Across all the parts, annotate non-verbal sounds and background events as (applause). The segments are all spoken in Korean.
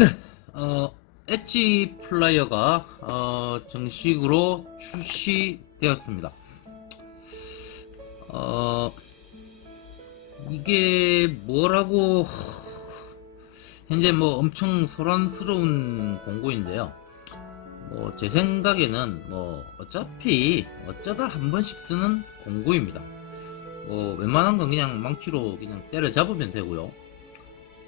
네, 어, 엣지 플라이어가 어, 정식으로 출시되었습니다. 어, 이게 뭐라고 현재 뭐 엄청 소란스러운 공고인데요. 뭐 제 생각에는 뭐 어차피 어쩌다 한 번씩 쓰는 공고입니다. 뭐 웬만한 건 그냥 망치로 그냥 때려 잡으면 되고요.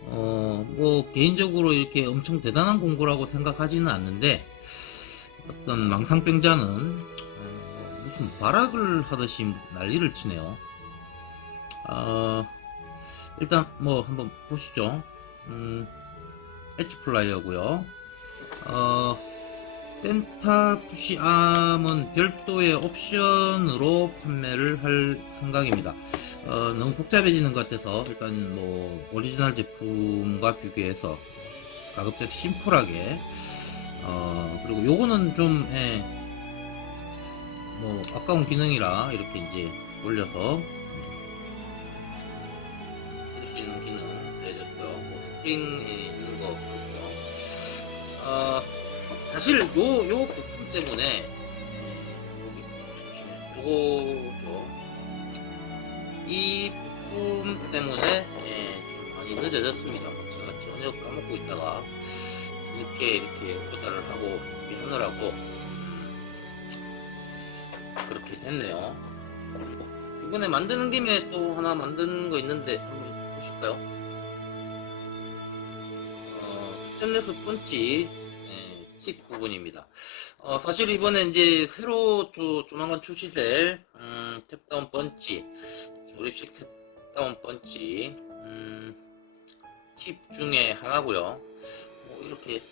어, 뭐, 개인적으로 이렇게 엄청 대단한 공고라고 생각하지는 않는데, 어떤 망상병자는, 어, 무슨 발악을 하듯이 난리를 치네요. 어, 일단, 뭐, 한번 보시죠. 음, 엣지 플라이어고요 어, 센터 푸시암은 별도의 옵션으로 판매를 할 생각입니다. 어, 너무 복잡해지는 것 같아서 일단 뭐 오리지널 제품과 비교해서 가급적 심플하게 어, 그리고 요거는 좀 예, 뭐 아까운 기능이라 이렇게 이제 올려서 쓸 수 있는 기능 내줬고요. 뭐 스프링이 있는 거 같고요. 어, 사실 요, 요 부품 때문에 요거죠. 이 부품 때문에 예, 좀 많이 늦어졌습니다. 제가 전혀 까먹고 있다가 늦게 이렇게 오다를 하고 준비하느라고 그렇게 됐네요. 이번에 만드는 김에 또 하나 만드는 거 있는데 한번 보실까요? 어, 스테인레스 펀치 예, 팁 부분입니다. 어, 사실 이번에 이제 새로 조, 조만간 출시될 음, 탭다운 펀치 조립식 탭다운 펀치 음, 팁 중에 하나고요. 뭐 이렇게 예,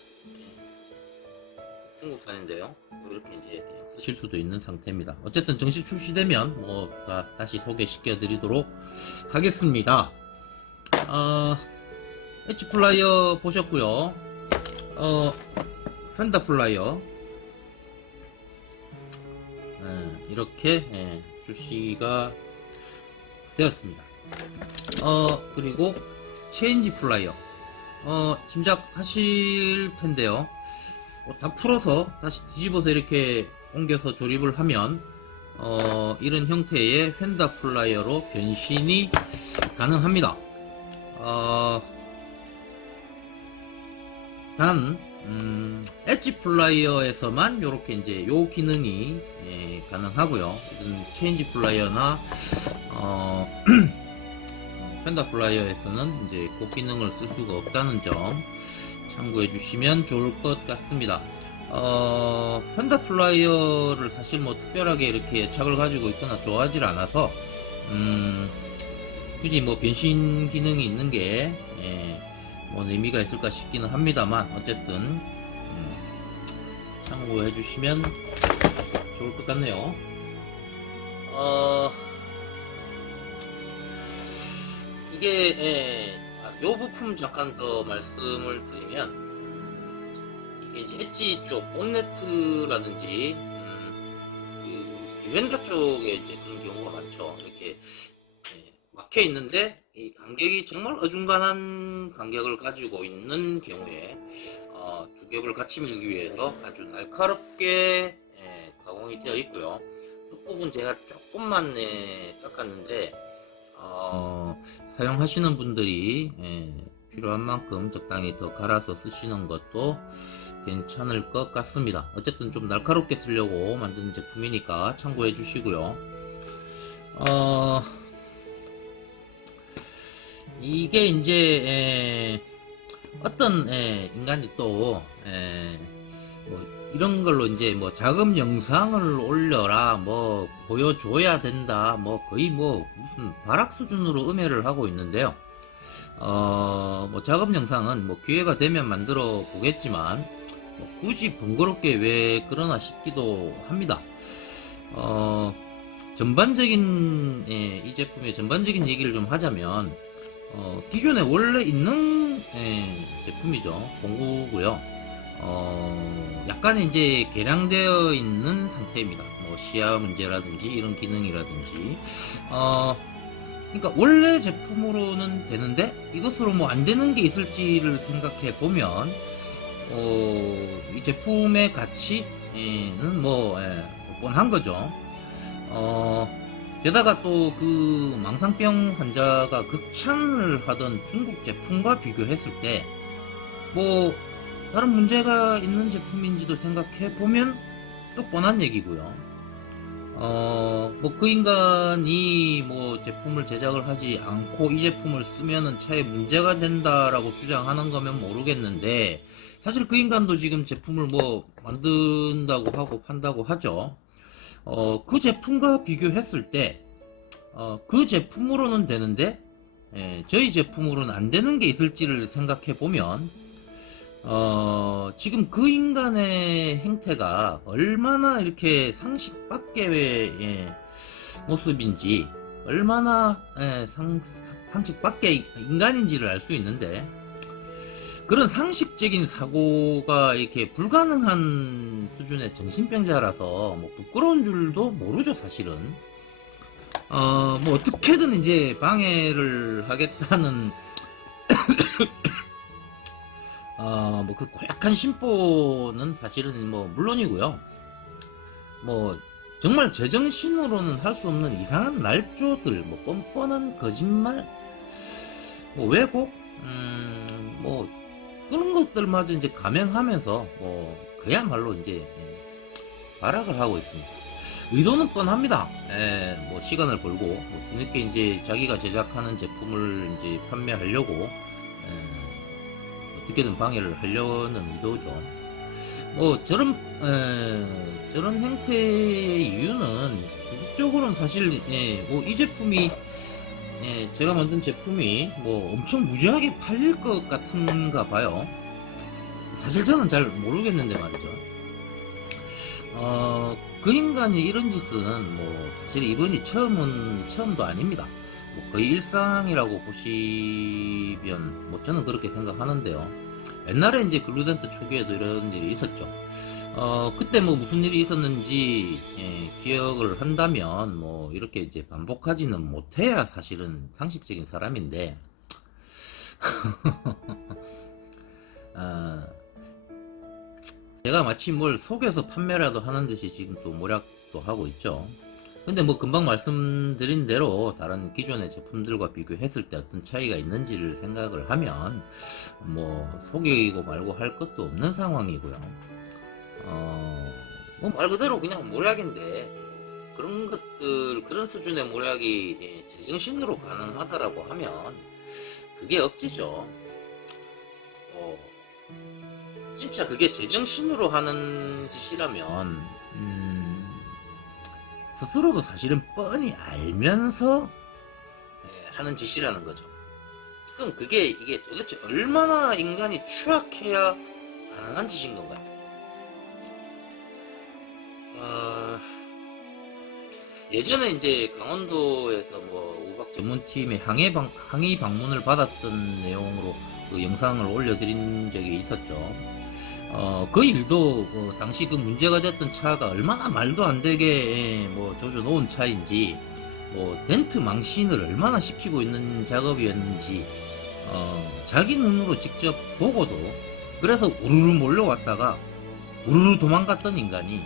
중국산인데요. 뭐 이렇게 이제 쓰실 수도 있는 상태입니다. 어쨌든 정식 출시되면 뭐 다, 다시 소개시켜 드리도록 하겠습니다. 어, 엣지 플라이어 보셨고요. 어, 펜더 플라이어 예, 이렇게 예, 출시가 되었습니다. 어 그리고 체인지 플라이어 어 짐작하실 텐데요. 어, 다 풀어서 다시 뒤집어서 이렇게 옮겨서 조립을 하면 어, 이런 형태의 펜더 플라이어로 변신이 가능합니다. 어, 단 음, 엣지 플라이어에서만 이렇게 이제 요 기능이 예, 가능하고요. 이런 체인지 플라이어나 어, (clears throat) 펜더 플라이어에서는 이제 그 기능을 쓸 수가 없다는 점 참고해 주시면 좋을 것 같습니다. 어, 펜더 플라이어를 사실 뭐 특별하게 이렇게 착을 가지고 있거나 좋아하지 않아서 음, 굳이 뭐 변신 기능이 있는 게 예, 뭐 의미가 있을까 싶기는 합니다만 어쨌든 음, 참고해 주시면 좋을 것 같네요. 어, 이게 예, 아, 요 부품 잠깐 더 말씀을 드리면 이게 이제 엣지 쪽 본네트라든지 음, 그 벤더 쪽에 이제 그런 경우가 많죠. 이렇게 예, 막혀 있는데 이 간격이 정말 어중간한 간격을 가지고 있는 경우에 어, 두 겹을 같이 밀기 위해서 아주 날카롭게 예, 가공이 되어 있고요. 끝부분 제가 조금만 예, 깎았는데 어, 사용하시는 분들이 예, 필요한 만큼 적당히 더 갈아서 쓰시는 것도 괜찮을 것 같습니다. 어쨌든 좀 날카롭게 쓰려고 만든 제품이니까 참고해 주시고요. 어, 이게 이제 에, 어떤 에, 인간이 또 에, 뭐 이런 걸로 이제 뭐 작업 영상을 올려라 뭐 보여줘야 된다 뭐 거의 뭐 무슨 발악 수준으로 음해를 하고 있는데요. 어, 뭐 작업 영상은 뭐 기회가 되면 만들어 보겠지만 뭐 굳이 번거롭게 왜 그러나 싶기도 합니다. 어, 전반적인 예, 이 제품의 전반적인 얘기를 좀 하자면 어, 기존에 원래 있는 예, 제품이죠. 공구고요. 어, 약간 이제 개량되어 있는 상태입니다. 뭐 시야 문제라든지 이런 기능이라든지 어, 그러니까 원래 제품으로는 되는데 이것으로 뭐 안 되는 게 있을지를 생각해 보면 어, 이 제품의 가치는 뭐 예, 뻔한 거죠. 어, 게다가 또 그 망상병 환자가 극찬을 하던 중국 제품과 비교했을 때 뭐 다른 문제가 있는 제품인지도 생각해 보면 또 뻔한 얘기고요. 어, 뭐 그 인간이 뭐 제품을 제작을 하지 않고 이 제품을 쓰면은 차에 문제가 된다라고 주장하는 거면 모르겠는데 사실 그 인간도 지금 제품을 뭐 만든다고 하고 판다고 하죠. 어, 그 제품과 비교했을 때, 어, 그 제품으로는 되는데, 예, 저희 제품으로는 안 되는 게 있을지를 생각해 보면, 어, 지금 그 인간의 행태가 얼마나 이렇게 상식 밖의 예, 모습인지, 얼마나 예, 상, 상식 밖의 인간인지를 알 수 있는데, 그런 상식적인 사고가 이렇게 불가능한 수준의 정신병자라서 뭐 부끄러운 줄도 모르죠 사실은. 어 뭐 어떻게든 이제 방해를 하겠다는 (coughs) 어 뭐 그 고약한 심보는 사실은 뭐 물론이고요. 뭐 정말 제정신으로는 할 수 없는 이상한 날조들 뭐 뻔뻔한 거짓말 뭐 왜곡 음뭐 그런 것들마저 이제 감행하면서 뭐 그야말로 이제 예, 발악을 하고 있습니다. 의도는 뻔합니다. 예, 뭐 시간을 벌고 뭐 뒤늦게 이제 자기가 제작하는 제품을 이제 판매하려고 예, 어떻게든 방해를 하려는 의도죠. 뭐 저런 에, 저런 행태의 이유는 궁극적으로는 사실 예, 뭐이 제품이 예, 제가 만든 제품이 뭐 엄청 무지하게 팔릴 것 같은가 봐요. 사실 저는 잘 모르겠는데 말이죠. 어, 그 인간이 이런 짓은 뭐 사실 이번이 처음은 처음도 아닙니다. 뭐 거의 일상이라고 보시면 뭐 저는 그렇게 생각하는데요. 옛날에 이제 글루덴트 초기에도 이런 일이 있었죠. 어, 그때 뭐 무슨 일이 있었는지 예, 기억을 한다면 뭐 이렇게 이제 반복하지는 못해야 사실은 상식적인 사람인데 (laughs) 아, 제가 마치 뭘 속여서 판매라도 하는 듯이 지금 또 모략도 하고 있죠. 근데 뭐 금방 말씀드린 대로 다른 기존의 제품들과 비교했을 때 어떤 차이가 있는지를 생각을 하면 뭐 속이고 말고 할 것도 없는 상황이고요. 어, 뭐 말 그대로 그냥 모략인데 그런 것들 그런 수준의 모략이 예, 제정신으로 가능하다라고 하면 그게 억지죠. 어, 진짜 그게 제정신으로 하는 짓이라면 음, 스스로도 사실은 뻔히 알면서 예, 하는 짓이라는 거죠. 그럼 그게 이게 도대체 얼마나 인간이 추악해야 가능한 짓인 건가요? 어, 예전에 이제 강원도에서 뭐 우박 전문팀의 항해 방, 항의 방문을 받았던 내용으로 그 영상을 올려드린 적이 있었죠. 어, 그 일도 그 당시 그 문제가 됐던 차가 얼마나 말도 안 되게 예, 뭐 조져 놓은 차인지 뭐 덴트 망신을 얼마나 시키고 있는 작업이었는지 어, 자기 눈으로 직접 보고도 그래서 우르르 몰려왔다가 우르르 도망갔던 인간이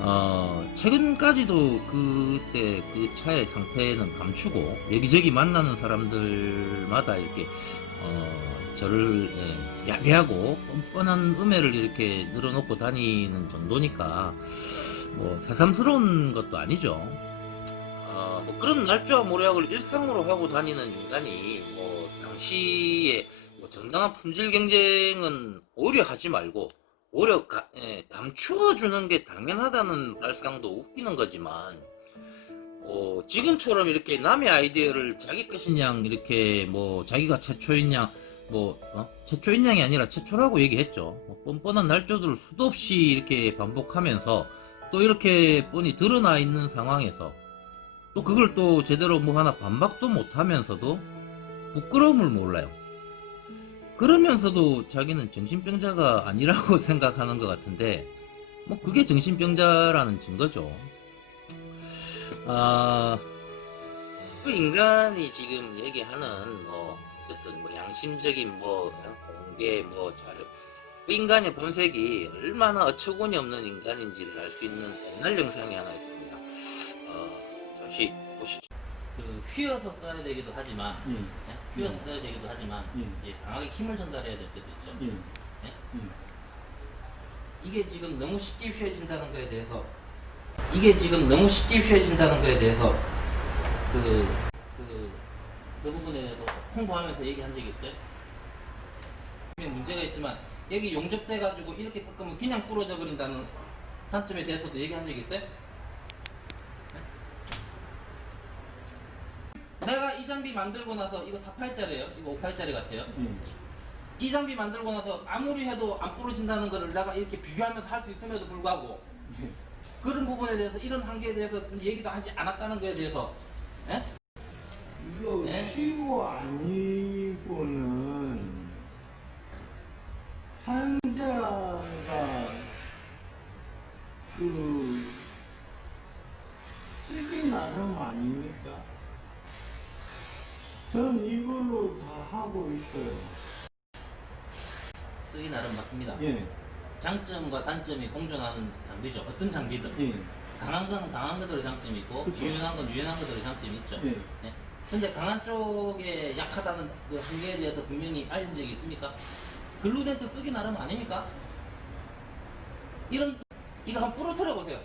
어, 최근까지도 그때 그 차의 상태는 감추고 여기저기 만나는 사람들마다 이렇게 어, 저를 예, 야비하고 뻔뻔한 음해를 이렇게 늘어놓고 다니는 정도니까 뭐 새삼스러운 것도 아니죠. 어, 뭐 그런 날조와 모략을 일상으로 하고 다니는 인간이 뭐 당시에 뭐 정당한 품질 경쟁은 오히려 하지 말고 오히려 가- 예, 감추어 주는 게 당연하다는 발상도 웃기는 거지만 어, 지금처럼 이렇게 남의 아이디어를 자기 양 이렇게 뭐 자기가 최초인 양 뭐 어? 최초 인 양이 아니라 최초라고 얘기했죠. 뭐 뻔뻔한 날조들을 수도 없이 이렇게 반복하면서 또 이렇게 뻔히 드러나 있는 상황에서 또 그걸 또 제대로 뭐 하나 반박도 못하면서도 부끄러움을 몰라요. 그러면서도 자기는 정신병자가 아니라고 (laughs) 생각하는 것 같은데 뭐 그게 정신병자라는 증거죠. 아 그 인간이 지금 얘기하는 뭐 어쨌든 뭐 양심적인 뭐 어, 공개 뭐 자료 그 인간의 본색이 얼마나 어처구니 없는 인간인지를 알 수 있는 옛날 영상이 하나 있습니다. 어, 잠시 보시죠. 그 휘어서 써야 되기도 하지만 예. 예? 휘어서 써야 되기도 하지만 예. 이제 강하게 힘을 전달해야 될 때도 있죠. 예. 예? 예. 이게 지금 너무 쉽게 휘어진다는 거에 대해서 이게 지금 너무 쉽게 휘어진다는 거에 대해서 그, 그, 그 부분에 대해서 홍보하면서 얘기한 적이 있어요? 문제가 있지만 여기 용접돼 가지고 이렇게 꺾으면 그냥 부러져 버린다는 단점에 대해서도 얘기한 적이 있어요? 네? 내가 이 장비 만들고 나서 이거 48짜리예요? 이거 58짜리 같아요? 예. 이 장비 만들고 나서 아무리 해도 안 부러진다는 거를 내가 이렇게 비교하면서 할 수 있음에도 불구하고 그런 부분에 대해서 이런 한계에 대해서 얘기도 하지 않았다는 거에 대해서 예? 네? 피부 아니고는 환자가 그 쓰기 나름 아닙니까? 전 이걸로 다 하고 있어요. 쓰기 나름 맞습니다. 예, 장점과 단점이 공존하는 장비죠. 어떤 장비든 예, 강한 건 강한 것대로 장점이 있고 그쵸. 유연한 건 유연한 것대로 장점이 있죠. 예. 예. 근데 강한 쪽에 약하다는 그 한계에 대해서 분명히 알린 적이 있습니까? 글루덴트 쓰기 나름 아닙니까? 이런 이거 한번 부러뜨려 보세요.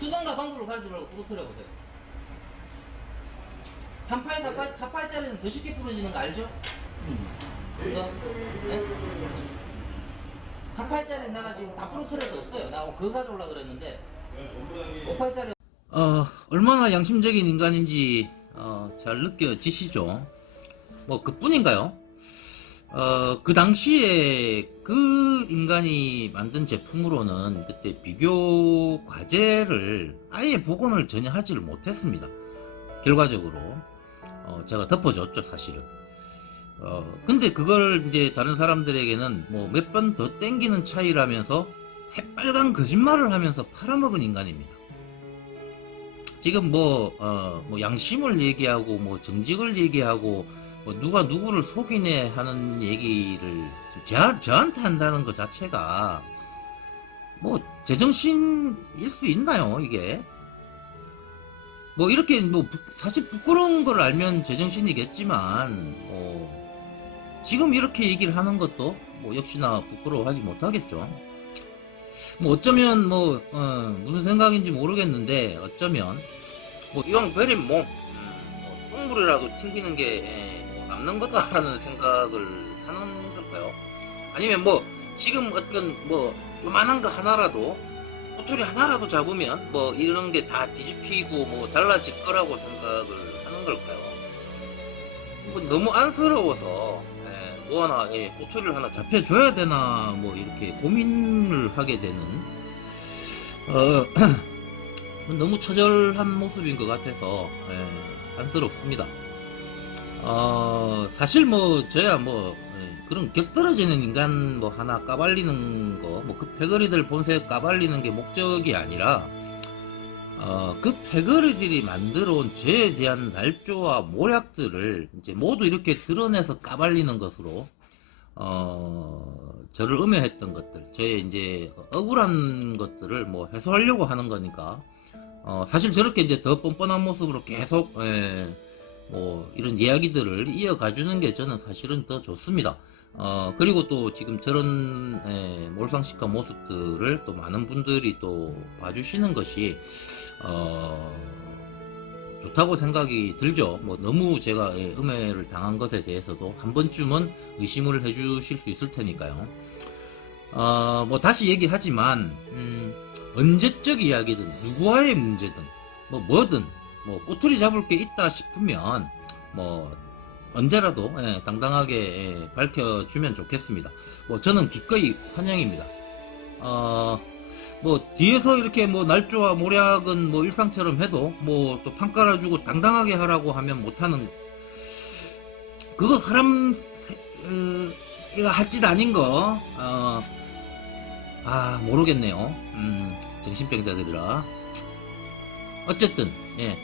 수단과 방법을 가르지 말고 부러뜨려 보세요. 38, 48, 48짜리는 더 쉽게 부러지는 거 알죠? 음. 이거? 네? 48짜리 내가 지금 다 부러뜨려도 없어요. 나 그거 가져오려고 그랬는데 58짜리 어, 얼마나 양심적인 인간인지 어, 잘 느껴지시죠? 뭐 그뿐인가요? 어, 그 당시에 그 인간이 만든 제품으로는 그때 비교 과제를 아예 복원을 전혀 하지를 못했습니다. 결과적으로 어, 제가 덮어줬죠 사실은. 어, 근데 그걸 이제 다른 사람들에게는 뭐 몇 번 더 땡기는 차이라면서 새빨간 거짓말을 하면서 팔아먹은 인간입니다. 지금 뭐, 어, 뭐 양심을 얘기하고 뭐 정직을 얘기하고 뭐 누가 누구를 속이네 하는 얘기를 저, 저한테 한다는 것 자체가 뭐 제정신일 수 있나요 이게 뭐 이렇게 뭐 부- 사실 부끄러운 걸 알면 제정신이겠지만 뭐 지금 이렇게 얘기를 하는 것도 뭐 역시나 부끄러워하지 못하겠죠 뭐 어쩌면 뭐 어, 무슨 생각인지 모르겠는데 어쩌면 뭐 이왕 베린 몸 음, 뭐 똥물이라도 튕기는 게 예, 뭐 남는 거다라는 생각을 하는 걸까요? 아니면 뭐 지금 어떤 뭐 요만한 거 하나라도 호토리 하나라도 잡으면 뭐 이런 게 다 뒤집히고 뭐 달라질 거라고 생각을 하는 걸까요? 뭐 너무 안쓰러워서 예, 뭐 하나 예, 호토리를 하나 잡혀줘야 되나 뭐 이렇게 고민을 하게 되는 어, (clears throat) 너무 처절한 모습인 것 같아서 예, 안쓰럽습니다. 어, 사실 뭐 저야 뭐 예, 그런 격떨어지는 인간 뭐 하나 까발리는 거 뭐 그 패거리들 본색 까발리는 게 목적이 아니라 어, 그 패거리들이 만들어 온 저에 대한 날조와 모략들을 이제 모두 이렇게 드러내서 까발리는 것으로 어, 저를 음해했던 것들, 저의 이제 억울한 것들을 뭐 해소하려고 하는 거니까, 어, 사실 저렇게 이제 더 뻔뻔한 모습으로 계속, 예, 뭐, 이런 이야기들을 이어가주는 게 저는 사실은 더 좋습니다. 어, 그리고 또 지금 저런, 예, 몰상식한 모습들을 또 많은 분들이 또 봐주시는 것이, 어, 좋다고 생각이 들죠. 뭐 너무 제가 예, 음해를 당한 것에 대해서도 한 번쯤은 의심을 해주실 수 있을 테니까요. 어, 뭐 다시 얘기하지만 음, 언제적 이야기든 누구와의 문제든 뭐 뭐든 뭐 꼬투리 잡을 게 있다 싶으면 뭐 언제라도 예, 당당하게 예, 밝혀주면 좋겠습니다. 뭐 저는 기꺼이 환영입니다. 어, 뭐 뒤에서 이렇게 뭐 날조와 모략은 뭐 일상처럼 해도 뭐 또 판 깔아주고 당당하게 하라고 하면 못하는 그거 사람 세- 어, 이거 할짓 아닌 거, 어, 아, 모르겠네요. 음, 정신병자들이라. 어쨌든, 예.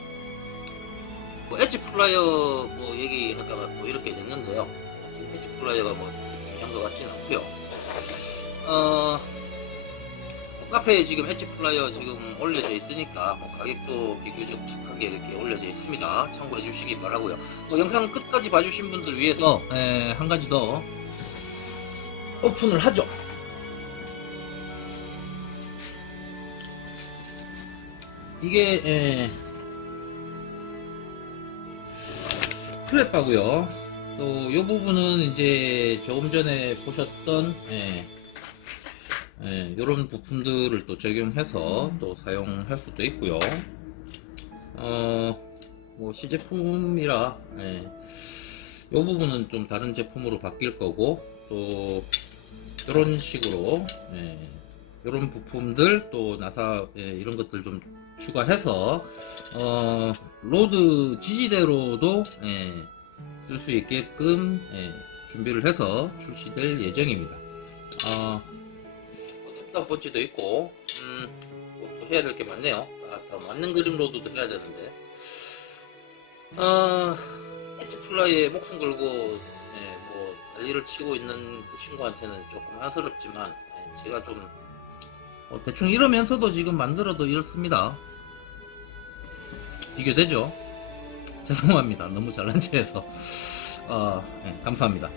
뭐, 엣지 플라이어 뭐 얘기하다가 또 이렇게 됐는데요. 지금 엣지 플라이어가 뭐, 중요한 것 같지는 않고요 어, 뭐 카페에 지금 엣지 플라이어 지금 올려져 있으니까 뭐 가격도 비교적 착하게 이렇게 올려져 있습니다. 참고해 주시기 바라고요. 또 영상 끝까지 봐주신 분들 위해서 에, 한 가지 더 오픈을 하죠. 이게 에, 플랫바고요. 또 이 부분은 이제 조금 전에 보셨던 예, 이런 부품들을 또 적용해서 또 사용할 수도 있고요. 어, 뭐 시제품이라 예, 이 부분은 좀 다른 제품으로 바뀔 거고 또 이런 식으로 예, 이런 부품들 또 나사 예, 이런 것들 좀 추가해서 어, 로드 지지대로도 예, 쓸 수 있게끔 예, 준비를 해서 출시될 예정입니다. 어, 뭐 탑다운 펀치도 있고 음, 뭐또 해야 될 게 많네요. 아, 더 맞는 그림 로드도 해야 되는데 어, 엣지 플라이에 목숨 걸고 예, 뭐 난리를 치고 있는 그 친구한테는 조금 안쓰럽지만 예, 제가 좀 어, 대충 이러면서도 지금 만들어도 이렇습니다. 비교되죠? (laughs) 죄송합니다. 너무 잘난 체해서. 어, 예, 감사합니다.